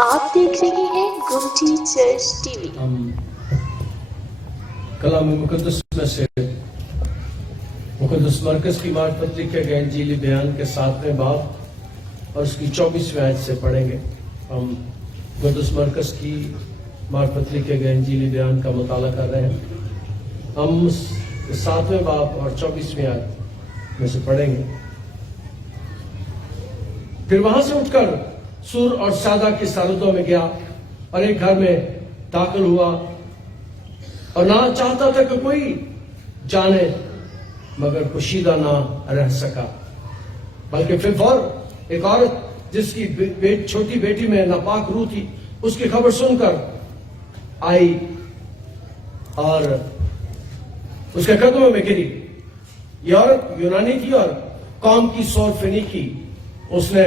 آپ دیکھ رہے ہیں گمٹی چرچ ٹی وی۔ ہم کلام مقدس میں سے مقدس مرکز کی معرفت لکھے گئے انجیلی بیان کے 7ویں باب اور اس کی 24ویں آیت سے پڑھیں گے۔ ہم مقدس مرکز کی معرفت لکھے گئے انجیلی بیان کا مطالعہ کر رہے ہیں۔ ہم 7ویں باب اور 24ویں آیت میں سے پڑھیں گے۔ پھر وہاں سے اٹھ کر سور اور سادہ کی سرحدوں میں گیا اور ایک گھر میں داخل ہوا اور نہ چاہتا تھا کہ کوئی جانے مگر پوشیدہ نہ رہ سکا، بلکہ پھر فور ایک عورت جس کی چھوٹی بیٹی میں ناپاک روح تھی اس کی خبر سن کر آئی اور اس کے قدموں میں گری۔ یہ عورت یونانی تھی اور قوم کی سور فنیکی۔ اس نے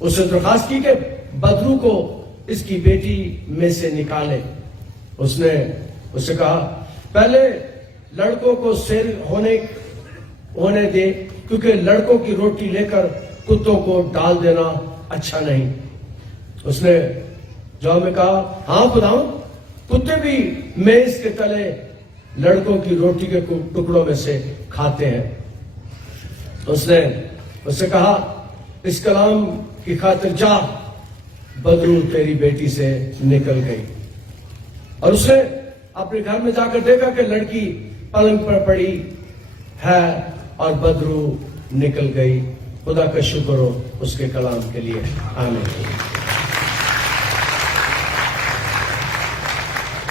اس سے درخواست کی کہ بدرو کو اس کی بیٹی میں سے نکالے۔ اس نے اس سے کہا پہلے لڑکوں کو سیر ہونے دے، کیونکہ لڑکوں کی روٹی لے کر کتوں کو ڈال دینا اچھا نہیں۔ اس نے جواب میں کہا ہاں خداوند، کتے بھی میز کے تلے لڑکوں کی روٹی کے ٹکڑوں میں سے کھاتے ہیں۔ اس نے اس سے کہا اس کلام کی خاطر جا، بدرو تیری بیٹی سے نکل گئی۔ اور اس نے اپنے گھر میں جا کر دیکھا کہ لڑکی پلنگ پر پڑی ہے اور بدرو نکل گئی۔ خدا کا شکر ہو اس کے کلام کے لیے، آمین۔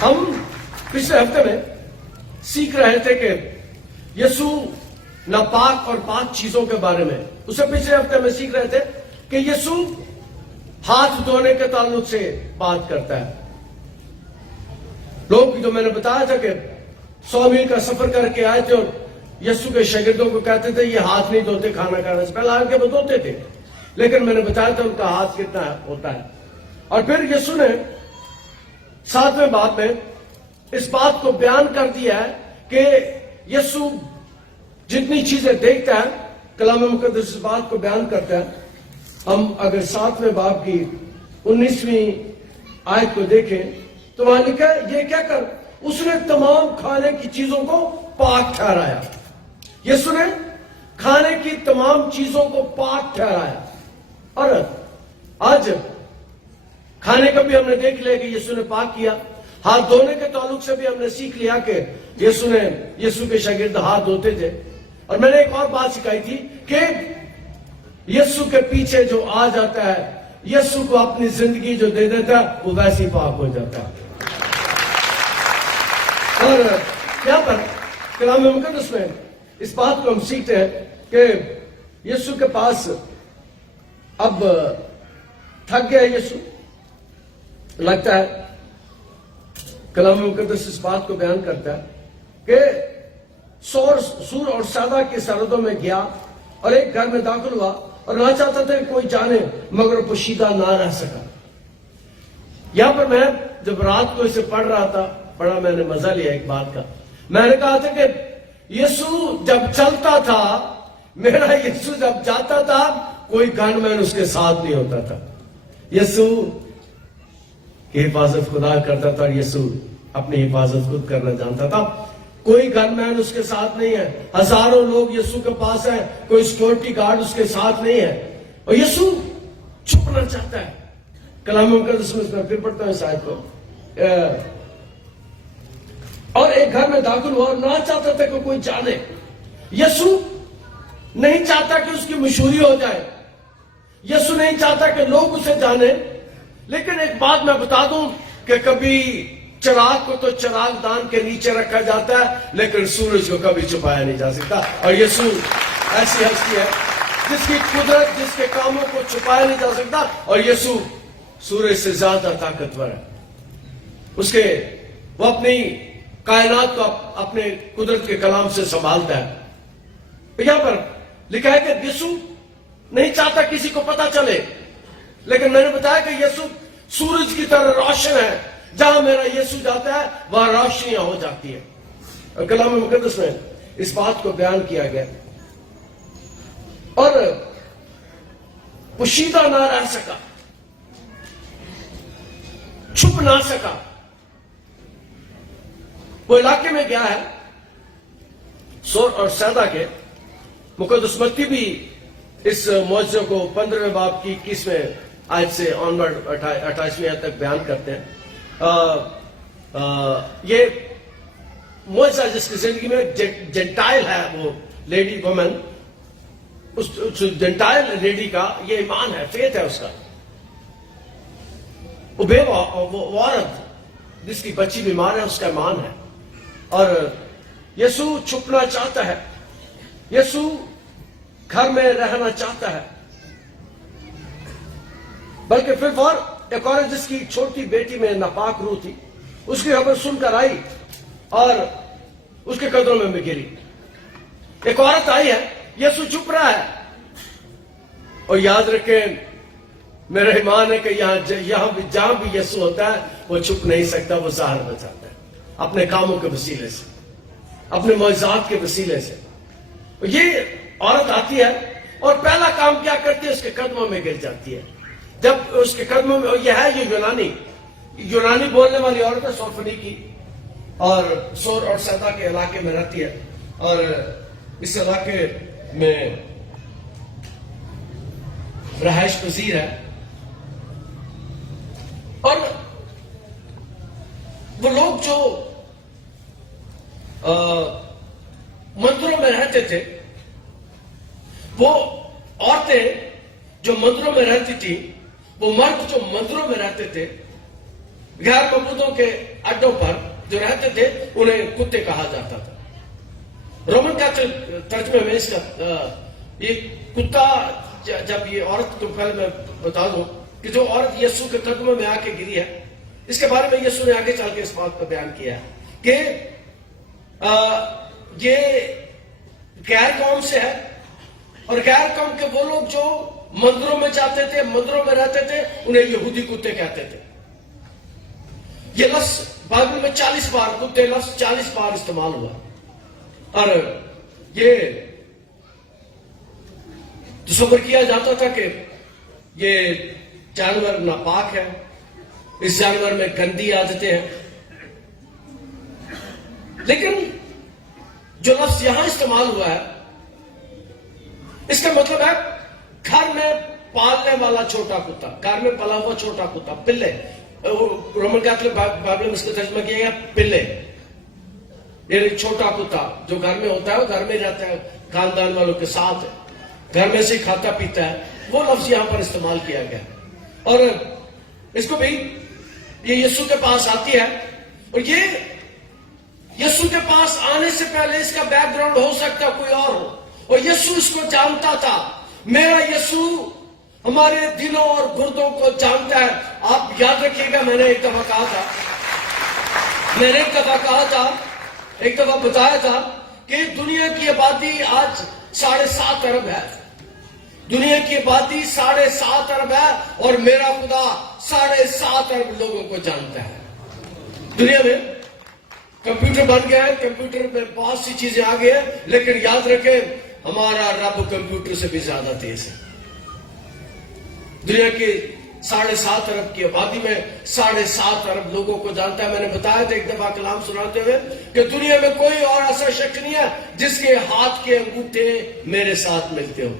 ہم پچھلے ہفتے میں سیکھ رہے تھے کہ یسوع ناپاک اور پاک چیزوں کے بارے میں، اسے پچھلے ہفتے میں سیکھ رہے تھے کہ یسوع ہاتھ دھونے کے تعلق سے بات کرتا ہے۔ لوگ جو میں نے بتایا تھا کہ 100 میل کا سفر کر کے آئے تھے اور یسوع کے شاگردوں کو کہتے تھے یہ ہاتھ نہیں دھوتے کھانا کھانے سے پہلے، آگے وہ دھوتے تھے، لیکن میں نے بتایا تھا ان کا ہاتھ کتنا ہوتا ہے۔ اور پھر یسوع نے 7ویں باب میں اس بات کو بیان کر دیا ہے کہ یسوع جتنی چیزیں دیکھتا ہے، کلام مقدس اس بات کو بیان کرتا ہے۔ ہم اگر 7ویں باب کی 19ویں آیت کو دیکھیں تو وہاں لکھا ہے یہ کہہ کر اس نے تمام کھانے کی چیزوں کو پاک ٹھہرایا۔ یسوع نے کھانے کی تمام چیزوں کو پاک ٹھہرایا۔ اور آج کھانے کا بھی ہم نے دیکھ لیا کہ یسوع نے پاک کیا۔ ہاتھ دھونے کے تعلق سے بھی ہم نے سیکھ لیا کہ یسوع کے شاگرد ہاتھ دھوتے تھے۔ اور میں نے ایک اور بات سکھائی تھی کہ یسوع کے پیچھے جو آ جاتا ہے، یسوع کو اپنی زندگی جو دے دیتا ہے، وہ ویسی پاک ہو جاتا ہے۔ اور یہاں پر کلام مقدس میں اس بات کو ہم سیکھتے ہیں کہ یسوع کے پاس اب تھک گیا یسوع، لگتا ہے کلام مقدس اس بات کو بیان کرتا ہے کہ سور اور سادہ کی سرحدوں میں گیا اور ایک گھر میں داخل ہوا اور نہ چاہتا تھا کہ کوئی جانے مگر پوشیدہ نہ رہ سکا۔ یہاں پر میں جب رات کو اسے پڑھ رہا تھا، بڑا میں نے مزہ لیا ایک بات کا۔ میں نے کہا تھا کہ یسوع جب چلتا تھا، میرا یسوع جب جاتا تھا، کوئی گن مین اس کے ساتھ نہیں ہوتا تھا۔ یسوع کی حفاظت خدا کرتا تھا اور یسوع اپنی حفاظت خود کرنا جانتا تھا۔ کوئی گن مین اس کے ساتھ نہیں ہے، ہزاروں لوگ یسوع کے پاس ہیں، کوئی سیکورٹی گارڈ اس کے ساتھ نہیں ہے، اور یسوع چھپنا چاہتا ہے۔ کلام مقدس میں پھر پڑھتا ہوں اس آیت کو۔ اور ایک گھر میں داخل ہوا اور نہ چاہتا تھا کہ کوئی جانے۔ یسوع نہیں چاہتا کہ اس کی مشہوری ہو جائے، یسوع نہیں چاہتا کہ لوگ اسے جانے۔ لیکن ایک بات میں بتا دوں کہ کبھی چراغ کو تو چراغ دان کے نیچے رکھا جاتا ہے، لیکن سورج کو کبھی چھپایا نہیں جا سکتا۔ اور یسوع ایسی ہستی ہے جس کی قدرت، جس کے کاموں کو چھپایا نہیں جا سکتا، اور یسوع سورج سے زیادہ طاقتور ہے۔ وہ اپنی کائنات کو اپنے قدرت کے کلام سے سنبھالتا ہے۔ یہاں پر لکھا ہے کہ یسوع نہیں چاہتا کسی کو پتا چلے، لیکن میں نے بتایا کہ یسوع سورج کی طرح روشن ہے، جہاں میرا یسوع جاتا ہے وہاں روشنیاں ہو جاتی ہیں۔ اور کلام مقدس میں اس بات کو بیان کیا گیا۔ اور پوشیدہ نہ رہ سکا، چھپ نہ سکا. وہ علاقے میں گیا ہے. سور اور سیدا کے مقدس متی بھی اس معجزے کو 15ویں باب کی 21ویں آیت سے آنورڈ 28ویں آیت تک بیان کرتے ہیں. یہ معجزہ جس کی زندگی میں جنٹائل ہے, وہ لیڈی وومن, اس جنٹائل لیڈی کا یہ ایمان ہے, فیت ہے اس کا. وہ بیوہ وہ عورت جس کی بچی بیمار ہے, اس کا ایمان ہے. اور یسوع چھپنا چاہتا ہے, یسوع گھر میں رہنا چاہتا ہے. بلکہ پھر اور ایک عورت جس کی چھوٹی بیٹی میں ناپاک روح تھی, اس کی خبر سن کر آئی اور اس کے قدموں میں گری. ایک عورت آئی ہے, یسوع چھپ رہا ہے. اور یاد رکھیں, میرا ایمان ہے کہ جہاں بھی یسوع ہوتا ہے وہ چھپ نہیں سکتا, وہ ظاہر ہو جاتا ہے اپنے کاموں کے وسیلے سے, اپنے معجزات کے وسیلے سے. یہ عورت آتی ہے اور پہلا کام کیا کرتی ہے, اس کے قدموں میں گر جاتی ہے. جب اس کے قدموں میں, یہ ہے یہ یونانی بولنے والی عورت ہے, سورفنی کی, اور سور اور سیدا کے علاقے میں رہتی ہے. اور اس علاقے میں رہائش پذیر ہے. اور وہ لوگ جو مندروں میں رہتے تھے, وہ عورتیں جو مندروں میں رہتی تھی, وہ مرد جو مندروں میں رہتے تھے, غیر معبودوں کے اڈوں پر جو رہتے تھے, انہیں کتے کہا جاتا تھا. رومن کیتھولک ترجمے میں اس کا یہ کتا, جب یہ عورت کو پہلے میں بتا دوں کہ جو عورت یسوع کے قدموں میں آ کے گری ہے, اس کے بارے میں یسوع نے آگے چل کے اس بات پر بیان کیا ہے کہ یہ غیر قوم سے ہے, اور غیر قوم کے وہ لوگ جو مندروں میں جاتے تھے, مندروں میں رہتے تھے, انہیں یہودی کتے کہتے تھے. یہ لفظ بائبل میں 40 بار, کتے لفظ 40 بار استعمال ہوا. اور یہ تصور کیا جاتا تھا کہ یہ جانور ناپاک ہے, اس جانور میں گندی عادتیں ہیں. لیکن جو لفظ یہاں استعمال ہوا ہے, اس کا مطلب ہے گھر میں پالنے والا چھوٹا کتا, گھر میں پلا ہوا چھوٹا کتا, پلے. رومن کیتھولک بائبل میں اس کا ترجمہ کیا گیا پلے, یعنی چھوٹا کتا جو گھر میں ہوتا ہے, وہ گھر میں رہتا ہے, خاندان والوں کے ساتھ ہے, گھر میں سے کھاتا پیتا ہے. وہ لفظ یہاں پر استعمال کیا گیا. اور اس کو بھی یہ یسوع کے پاس آتی ہے, اور یہ یسوع کے پاس آنے سے پہلے اس کا بیک گراؤنڈ ہو سکتا کوئی اور ہو, اور یسوع اس کو جانتا تھا. میرا یسوع ہمارے دلوں اور گردوں کو جانتا ہے. آپ یاد رکھیے گا, میں نے ایک دفعہ بتایا تھا کہ دنیا کی آبادی آج 7.5 ارب ہے. دنیا کی آبادی 7.5 ارب ہے, اور میرا خدا 7.5 ارب لوگوں کو جانتا ہے. دنیا میں کمپیوٹر بن گیا ہے, کمپیوٹر میں بہت سی چیزیں آ گئی ہیں, لیکن یاد رکھیں ہمارا رب کمپیوٹر سے بھی زیادہ تیز ہے. دنیا کی 7.5 ارب کی آبادی میں 7.5 ارب لوگوں کو جانتا ہے. میں نے بتایا تھا ایک دفعہ کلام سناتے ہوئے کہ دنیا میں کوئی اور ایسا شخص نہیں ہے جس کے ہاتھ کے انگوٹھے میرے ساتھ ملتے ہو.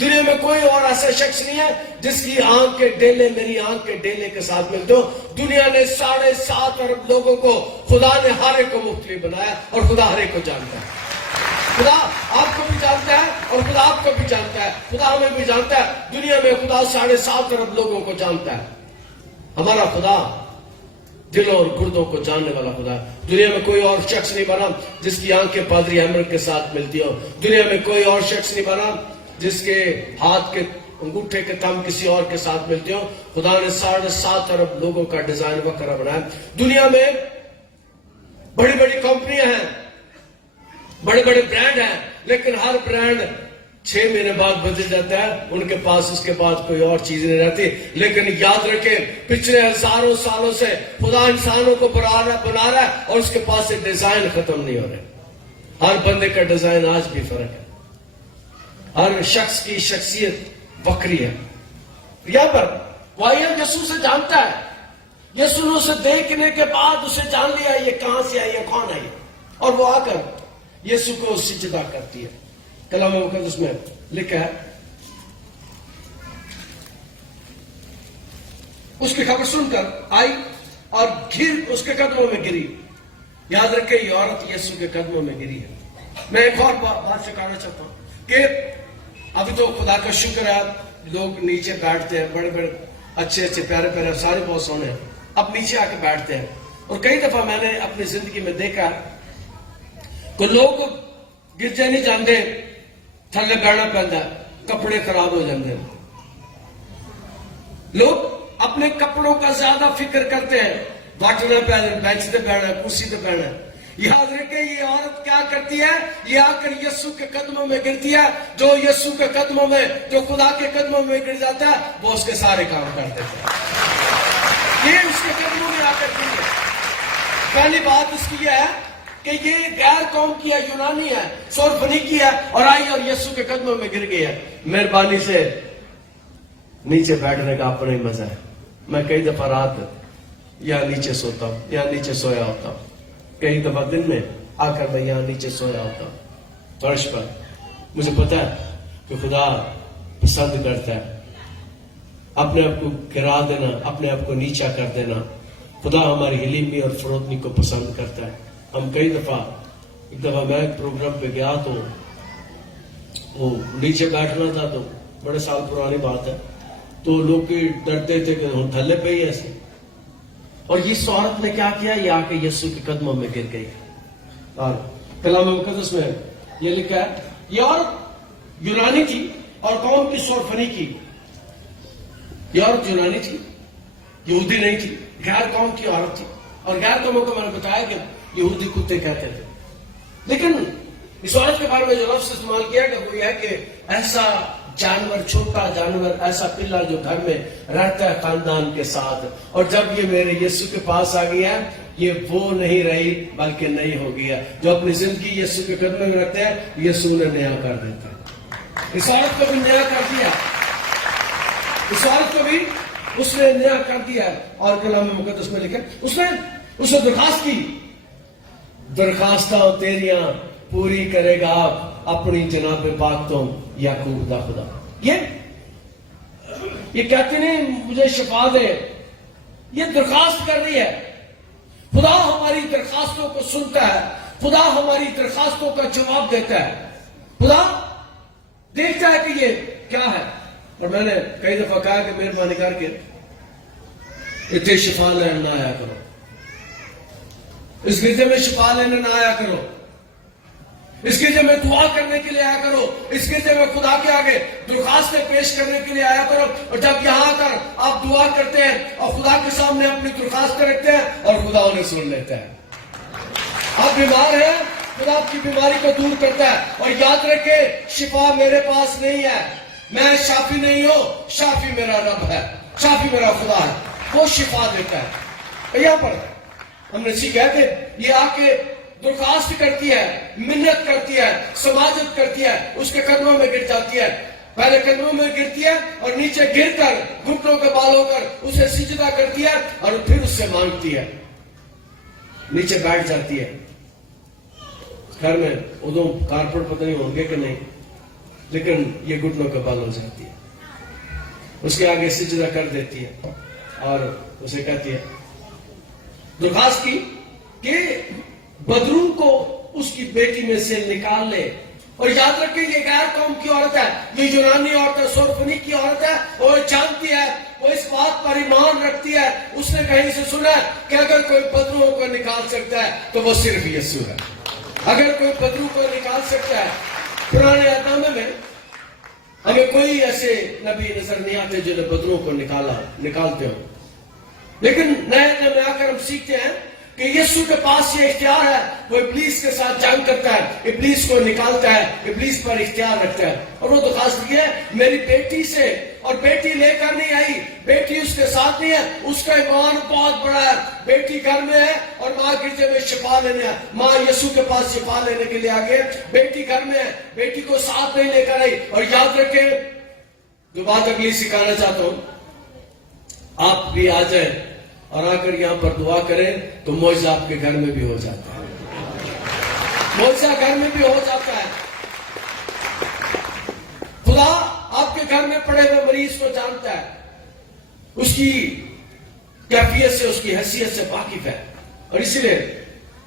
دنیا میں کوئی اور ایسا شخص نہیں ہے جس کی آنکھ کے ڈیلے میری آنکھ کے ڈیلے کے ساتھ ملتے ہو. دنیا نے 7.5 ارب لوگوں کو, خدا نے ہر ایک کو مختلف بنایا, اور خدا ہر ایک کو جانتا ہے. خدا آپ کو بھی جانتا ہے, اور خدا آپ کو بھی جانتا ہے, خدا ہمیں بھی جانتا ہے. دنیا میں خدا 7.5 ارب لوگوں کو جانتا ہے. ہمارا خدا دلوں اور گردوں کو جاننے والا خدا ہے. دنیا میں کوئی اور شخص نہیں بنا جس کی آنکھیں پادری احمد کے ساتھ ملتی ہو. دنیا میں کوئی اور شخص نہیں بنا جس کے ہاتھ کے انگوٹھے کے تھم کسی اور کے ساتھ ملتے ہو. خدا نے 7.5 ارب لوگوں کا ڈیزائن وغیرہ بنایا. دنیا میں بڑی بڑی کمپنیاں ہیں, بڑے بڑے برانڈ ہیں, لیکن ہر برانڈ 6 مہینے بعد بدل جاتا ہے. ان کے پاس اس کے بعد کوئی اور چیز نہیں رہتی. لیکن یاد رکھیں پچھلے ہزاروں سالوں سے خدا انسانوں کو بنا رہا ہے, اور اس کے پاس سے ڈیزائن ختم نہیں ہو رہے. ہر بندے کا ڈیزائن آج بھی فرق ہے. ہر شخص کی شخصیت وکری ہے. یہاں پر یسوع سے جانتا ہے, یسوع نے اسے دیکھنے کے بعد اسے جان لیا یہ کہاں سے آئی ہے، کون ہے یہ، اور وہ آ کر یسوع کو سجدہ کرتی ہے۔ کلام مقدس میں لکھا ہے اس کی خبر سن کر آئی اور گر اس کے قدموں میں گری۔ یاد رکھے یہ عورت یسوع کے قدموں میں گری ہے۔ میں ایک اور بات سکھانا چاہتا ہوں کہ ابھی تو خدا کا شکر ہے لوگ نیچے بیٹھتے ہیں، بڑے بڑے اچھے اچھے پیارے پیارے سارے بہت سونے ہیں، اب نیچے آ کے بیٹھتے ہیں۔ اور کئی دفعہ میں نے اپنی زندگی میں دیکھا کہ لوگ گرجے نہیں جاندے، تھلے بیٹھنا پہنتا ہے، کپڑے خراب ہو جاندے ہیں۔ لوگ اپنے کپڑوں کا زیادہ فکر کرتے ہیں، باٹنا پہنے، بینچ پہ بیٹھنا، کرسی پہ بیٹھنا۔ یاد رکھے یہ عورت کیا کرتی ہے، یہ آ کر یسوع کے قدموں میں گرتی ہے۔ جو یسوع کے قدموں میں، جو خدا کے قدموں میں گر جاتا ہے وہ اس کے سارے کام کر دیتا ہے۔ یہ اس کے قدموں میں آ کر گری ہے۔ پہلی بات اس کی یہ ہے کہ یہ غیر قوم کی ہے، یونانی ہے، سورفنیکی ہے، اور آئی اور یسوع کے قدموں میں گر گئی ہے۔ مہربانی سے نیچے بیٹھنے کا اپنا ہی مزہ ہے۔ میں کئی دفعہ رات یہاں نیچے سوتا ہوں، یہاں نیچے سویا ہوتا ہوں، کئی دفعہ دن میں آ کر میں یہاں نیچے سویا ہوتا ہوں فرش پر۔ مجھے پتا ہے کہ خدا پسند کرتا ہے اپنے آپ کو گرا دینا، اپنے آپ کو نیچا کر دینا۔ خدا ہماری حلیمی اور فروتنی کو پسند کرتا ہے۔ ہم کئی دفعہ، ایک دفعہ میں ایک پروگرام پہ گیا تو وہ نیچے بیٹھنا تھا، تو بڑے سال پرانی بات ہے، تو لوگ ڈرتے تھے کہ ہم تھلے پہ ہی ایسے، اور اس عورت نے کیا کیا، یہ آ کے یسوع کے قدموں میں گر گئی۔ اور کلام مقدس میں یہ لکھا ہے یہ عورت یونانی تھی اور قوم کی سورفنیکی۔ یہ عورت یونانی تھی، یہودی نہیں تھی، غیر قوم کی عورت تھی، اور غیر قوموں کو میں نے بتایا کہ یہودی کتے کہتے تھے۔ لیکن اس عورت کے بارے میں جو لفظ استعمال کیا کہ وہ یہ ہے کہ ایسا جانور، چھوٹا جانور، ایسا پلہ جو گھر میں رہتا ہے خاندان کے ساتھ، اور جب یہ میرے یسوع کے پاس آ گیا ہے، یہ وہ نہیں رہی بلکہ نئی ہو گیا۔ جو اپنی زندگی یسوع کے قدموں میں رہتے ہیں، یسوع نے نیا کر دیتا ہے۔ اس عورت کو بھی نیا کر دیا، اس عورت کو بھی اس نے نیا کر دیا۔ اور کلام مقدس میں لکھا اس نے درخواست کی، درخواستاں تیریاں پوری کرے گا آپ اپنی جناب پاک تم یعقوب دا خدا۔ یہ کہتی نہیں مجھے شفا دے، یہ درخواست کر رہی ہے۔ خدا ہماری درخواستوں کو سنتا ہے، خدا ہماری درخواستوں کا جواب دیتا ہے، خدا دیکھتا ہے کہ یہ کیا ہے۔ اور میں نے کئی دفعہ کہا کہ مہربانی کر کے اتنے شفا لینے نہ آیا کرو، اس گرجے میں شفا لینے نہ آیا کرو، اس گرجے میں دعا کرنے کے لیے آیا کرو، اس گرجے میں خدا کے آگے درخواستیں پیش کرنے کے لیے آیا کرو۔ اور جب یہاں کر آپ دعا کرتے ہیں اور خدا کے سامنے اپنی درخواستیں رکھتے ہیں، اور خدا انہیں سن لیتا ہے۔ آپ بیمار ہیں، خدا آپ کی بیماری کو دور کرتا ہے۔ اور یاد رکھے شفا میرے پاس نہیں ہے، میں شافی نہیں ہوں، شافی میرا رب ہے، شافی میرا خدا ہے، وہ شفا دیتا ہے۔ یہاں پر ہم نے سیکھا کہ یہ آ کے درخواست کرتی ہے، منت کرتی ہے، سماجت کرتی ہے، اس کے قدموں میں گر جاتی ہے۔ پہلے قدموں میں گرتی ہے اور نیچے گر کر گھٹنوں کے بال ہو کر اسے سجدہ کرتی ہے، اور پھر اس سے مانگتی ہے، نیچے بیٹھ جاتی ہے۔ گھر میں ادو کارپٹ پتہ نہیں ہوں گے کہ نہیں، لیکن یہ گھٹنوں کے بال ہو جاتی ہے، اس کے آگے سجدہ کر دیتی ہے، اور اسے کہتی ہے درخواست کی کہ بدروں کو اس کی بیٹی میں سے نکال لے۔ اور یاد رکھیں یہ غیر قوم کی عورت ہے، یہ یونانی عورت ہے، سورفنی کی عورت ہے، وہ جانتی ہے، وہ اس بات پر ایمان رکھتی ہے، اس نے کہیں سے سنا ہے کہ اگر کوئی بدروں کو نکال سکتا ہے تو وہ صرف یسوع ہے۔ اگر کوئی بدروں کو نکال سکتا ہے، پرانے اہدامے میں ہمیں کوئی ایسے نبی نظر نہیں آتے جو نے بدروں کو نکالتے ہو، لیکن نئے میں آ کر ہم سیکھتے ہیں کہ یسوع کے پاس یہ اختیار ہے، وہ ابلیس کے ساتھ جنگ کرتا ہے، ابلیس کو نکالتا ہے، ابلیس پر اختیار رکھتا ہے۔ اور وہ درخواست کی ہے میری بیٹی سے، اور بیٹی لے کر نہیں آئی، بیٹی اس کے ساتھ نہیں ہے، اس کا ایمان بہت بڑا ہے، بیٹی گھر میں ہے اور ماں گرجے میں شفا لینے ہے، ماں یسوع کے پاس شفا لینے کے لیے آگے، بیٹی گھر میں ہے، بیٹی کو ساتھ نہیں لے کر آئی۔ اور یاد رکھیں جو بات اگلی سکھانا چاہتا ہوں، آپ بھی آ جائیں اور آ کر یہاں پر دعا کریں تو معجزہ آپ کے گھر میں بھی ہو جاتا ہے. معجزہ گھر میں بھی ہو جاتا ہے. خدا آپ کے گھر میں پڑے ہوئے مریض کو جانتا ہے, اس کی کیفیت سے, اس کی حیثیت سے واقف ہے. اور اسی لیے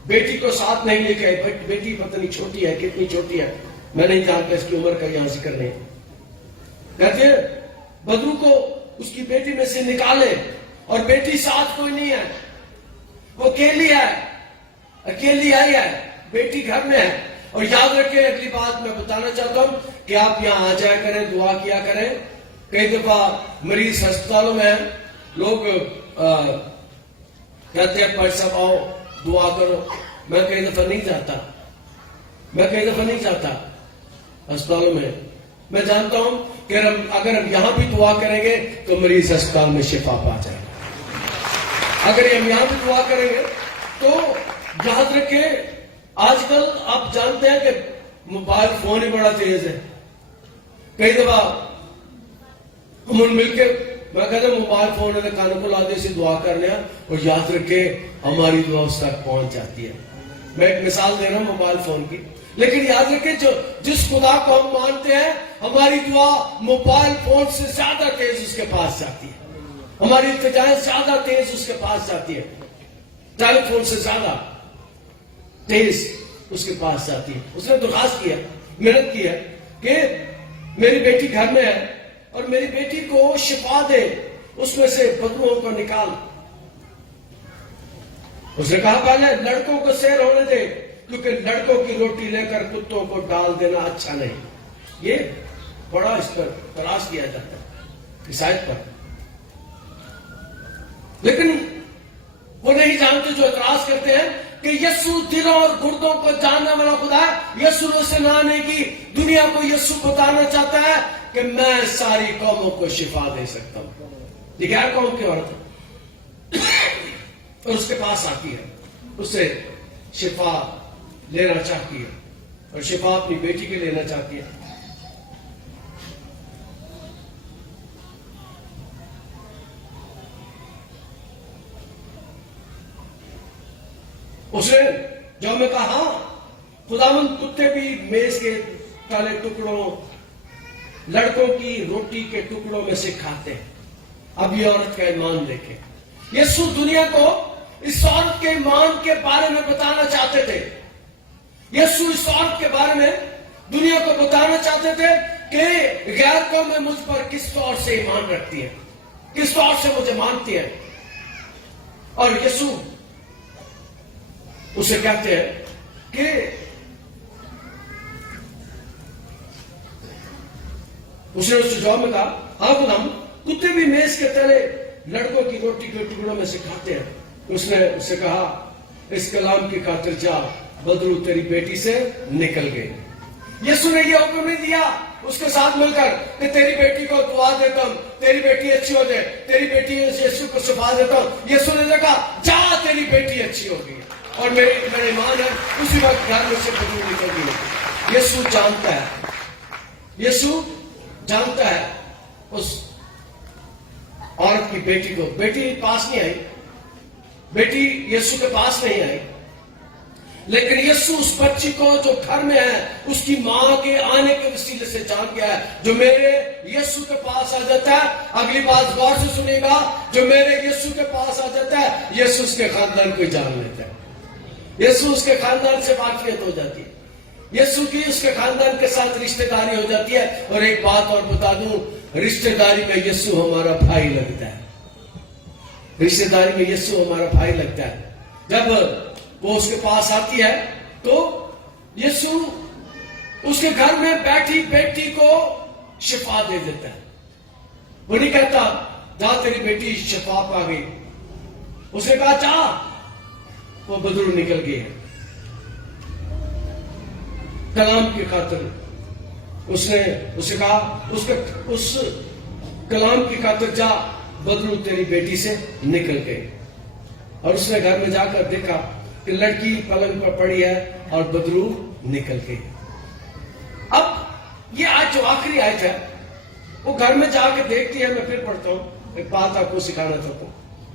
بیٹی کو ساتھ نہیں لے کے, بیٹی پتہ نہیں چھوٹی ہے کتنی چھوٹی ہے, میں نہیں جانتا اس کی عمر کا یہاں ذکر نہیں. کہتے ہیں بدرو کو اس کی بیٹی میں سے نکالے, اور بیٹی ساتھ کوئی نہیں ہے, وہ اکیلی ہے, اکیلی آئی ہے, بیٹی گھر میں ہے. اور یاد رکھیں, اگلی بات میں بتانا چاہتا ہوں کہ آپ یہاں آ جایا کریں, دعا کیا کریں. کئی دفعہ مریض ہسپتالوں میں ہیں, لوگ کہتے ہیں پر سب آؤ دعا کرو. میں کئی دفعہ نہیں جاتا ہسپتالوں میں. میں جانتا ہوں کہ اگر ہم یہاں بھی دعا کریں گے تو مریض ہسپتال میں شفا پا جائے گا. اگر ہم یہاں بھی دعا کریں گے تو یاد رکھیں, آج کل آپ جانتے ہیں کہ موبائل فون ہی بڑا تیز ہے. کئی دفعہ ہم مل کے, میں کہتا ہوں موبائل فون ہے کانوں کو لا دے سے دعا کرنے, اور یاد رکھے ہماری دعا اس تک پہنچ جاتی ہے. میں ایک مثال دے رہا ہوں موبائل فون کی, لیکن یاد رکھے جس خدا کو ہم مانتے ہیں, ہماری دعا موبائل فون سے زیادہ تیز اس کے پاس جاتی ہے. ہماری التجائیں زیادہ تیز اس کے پاس جاتی ہے, ٹیلی فون سے زیادہ تیز اس کے پاس جاتی ہے. اس نے درخواست کیا, محنت کی ہے کہ میری بیٹی گھر میں ہے اور میری بیٹی کو شفا دے, اس میں سے بدبوؤں کو نکال. اس نے کہا پہلے لڑکوں کو سیر ہونے دے, کیونکہ لڑکوں کی روٹی لے کر کتوں کو ڈال دینا اچھا نہیں. یہ بڑا اس پر تلاش کیا جاتا ہے عیسائیت پر, لیکن وہ نہیں جانتے جو اعتراض کرتے ہیں کہ یسوع دلوں اور گردوں کو جاننے والا خدا ہے. یسوع نے اسے نہ نہیں کی, دنیا کو یسوع بتانا چاہتا ہے کہ میں ساری قوموں کو شفا دے سکتا ہوں. یہ غیر قوم کی عورت ہے اور اس کے پاس آتی ہے, اس سے شفا لینا چاہتی ہے, اور شفا اپنی بیٹی کے لینا چاہتی ہے. اس نے جو میں کہا, ہاں خداوند کتے بھی میز کے کالے ٹکڑوں, لڑکوں کی روٹی کے ٹکڑوں میں سے کھاتے ہیں. اب یہ عورت کا ایمان دیکھیں. یسوع دنیا کو اس عورت کے ایمان کے بارے میں بتانا چاہتے تھے. یسوع اس عورت کے بارے میں دنیا کو بتانا چاہتے تھے کہ غیر قوم میں مجھ پر کس طور سے ایمان رکھتی ہے, کس طور سے مجھے مانتی ہے. اور یسوع اسے کہتے ہیں کہ اس نے اس جواب میں کہا, ہاں خدا, کتے بھی میز کے تلے لڑکوں کی روٹی کے ٹکڑوں میں سے کھاتے ہیں. اس نے اسے کہا, اس کلام کی خاطر جا, بدرو تیری بیٹی سے نکل گئی. یسوع نے یہ حکم نہیں دیا اس کے ساتھ مل کر کہ تیری بیٹی کو دعا دیتا ہوں, تیری بیٹی اچھی ہو جائے, تیری بیٹی یسوع کو شفا دیتا ہوں. یسوع نے کہا جا, تیری بیٹی اچھی ہوگی. اور میرا ایمان ہے اسی وقت گھر میں سے بدبو نکل گئی. یسوع جانتا ہے, یسوع جانتا ہے اس عورت کی بیٹی کو. بیٹی پاس نہیں آئی, بیٹی یسوع کے پاس نہیں آئی, لیکن یسوع اس بچی کو جو گھر میں ہے اس کی ماں کے آنے کے وسیلے سے جان گیا ہے. جو میرے یسوع کے پاس آ جاتا ہے, اگلی بات غور سے سنے گا, جو میرے یسوع کے پاس آ جاتا ہے یسوع اس کے خاندان کو جان لیتا ہے. یسوع اس کے خاندان سے واقفیت ہو جاتی ہے, یسوع کی اس کے خاندان کے ساتھ رشتہ داری ہو جاتی ہے. اور ایک بات اور بتا دوں, رشتہ داری میں یسوع ہمارا بھائی لگتا ہے. رشتہ داری میں یسوع ہمارا بھائی لگتا ہے. جب وہ اس کے پاس آتی ہے تو یسوع اس کے گھر میں بیٹھی بیٹی کو شفا دے دیتا ہے. وہ نہیں کہتا جا تیری بیٹی شفا پا گئی, اس نے کہا جا, وہ بدرو نکل گئی ہے. کلام کی خاطر اس نے اسے کہا, اس کلام کی خاطر جا, بدرو تیری بیٹی سے نکل گئی. اور اس نے گھر میں جا کر دیکھا کہ لڑکی پلنگ پر پڑی ہے اور بدرو نکل گئی. اب یہ آیت جو آخری آیت ہے وہ گھر میں جا کے دیکھتی ہے. میں پھر پڑھتا ہوں, ایک بات آپ کو سکھانا چاہتا ہوں.